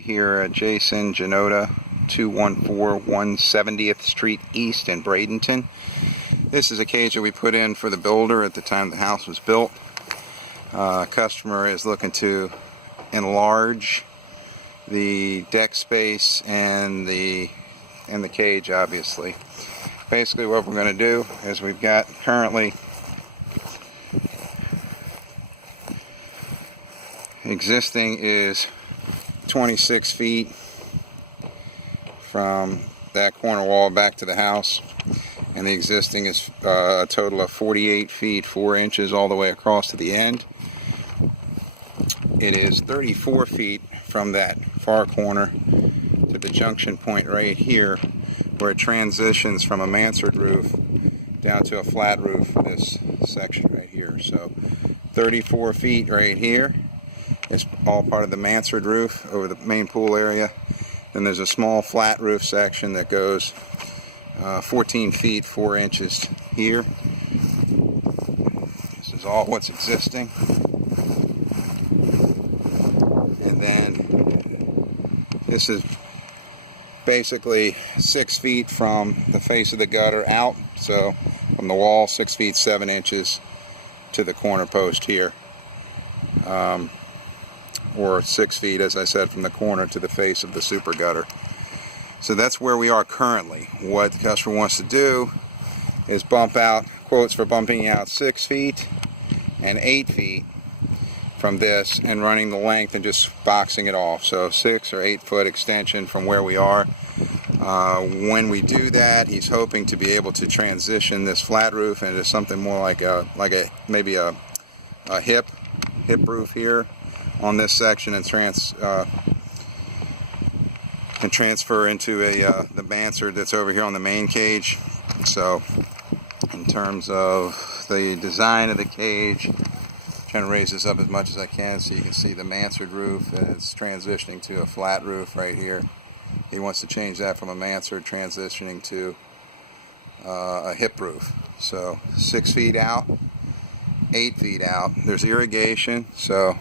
Here at Jason Janota, 214 170th Street East in Bradenton. This is a cage that we put in for the builder at the time the house was built. Customer is looking to enlarge the deck space and the cage, obviously. Basically what we're going to do is we've got currently existing is 26 feet from that corner wall back to the house, and the existing is a total of 48 feet 4 inches all the way across to the end. It is 34 feet from that far corner to the junction point right here, where it transitions from a mansard roof down to a flat roof for this section right here. So 34 feet right here. It's all part of the mansard roof over the main pool area. Then there's a small flat roof section that goes 14 feet 4 inches here. This is all what's existing. And then this is basically 6 feet from the face of the gutter out. So from the wall, 6 feet 7 inches to the corner post here. Or 6 feet, as I said, from the corner to the face of the super gutter. So that's where we are currently. What the customer wants to do is bump out, quotes for bumping out 6 feet and 8 feet from this and running the length and just boxing it off. So 6 or 8 foot extension from where we are. When we do that, he's hoping to be able to transition this flat roof into something more like maybe a hip roof here on this section, and transfer into the mansard that's over here on the main cage. So in terms of the design of the cage, I'm trying to raise this up as much as I can so you can see the mansard roof, and it's transitioning to a flat roof right here. He wants to change that from a mansard transitioning to a hip roof. So 6 feet out, 8 feet out. There's irrigation, so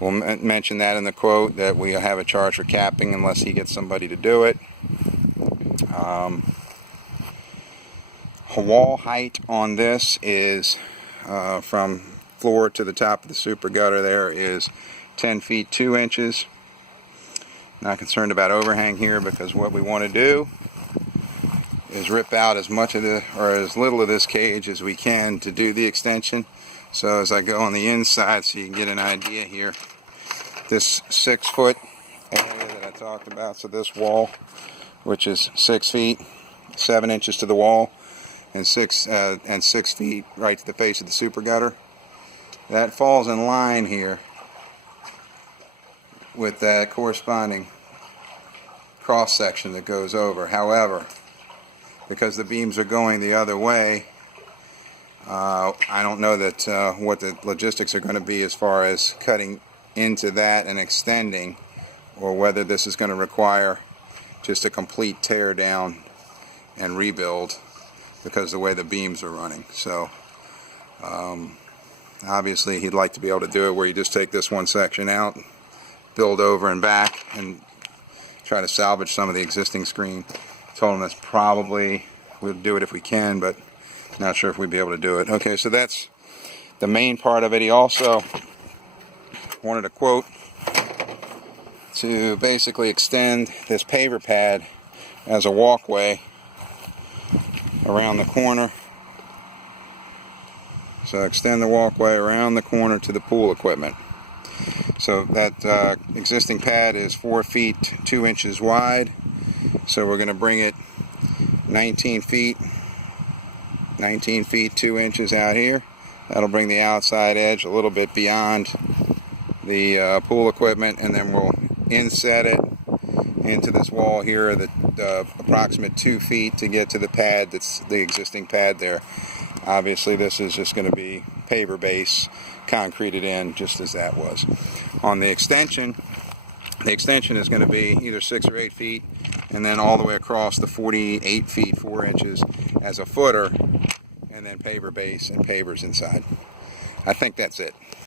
we'll mention that in the quote, that we have a charge for capping unless he gets somebody to do it. Wall height on this is from floor to the top of the super gutter there is 10 feet 2 inches. Not concerned about overhang here, because what we want to do is rip out as much of the, or as little of this cage as we can to do the extension. So as I go on the inside, so you can get an idea here, this 6 foot area that I talked about, so this wall, which is 6 feet 7 inches to the wall, and 6 feet right to the face of the super gutter, that falls in line here with that corresponding cross section that goes over. However, because the beams are going the other way, I don't know that what the logistics are going to be as far as cutting into that and extending, or whether this is going to require just a complete tear down and rebuild because of the way the beams are running. So obviously he'd like to be able to do it where you just take this one section out, build over and back, and try to salvage some of the existing screen. Told him that's probably, we'll do it if we can, but not sure if we'd be able to do it. Okay, so that's the main part of it. He also wanted a quote to basically extend this paver pad as a walkway around the corner. So extend the walkway around the corner to the pool equipment. So that existing pad is 4 feet 2 inches wide. So we're going to bring it 19 feet 2 inches out here. That'll bring the outside edge a little bit beyond the pool equipment, and then we'll inset it into this wall here, the approximate 2 feet to get to the pad that's the existing pad there. Obviously this is just going to be paver base concreted in just as that was. On the extension is going to be either 6 or 8 feet, and then all the way across the 48 feet 4 inches as a footer, and then paver base and pavers inside. I think that's it.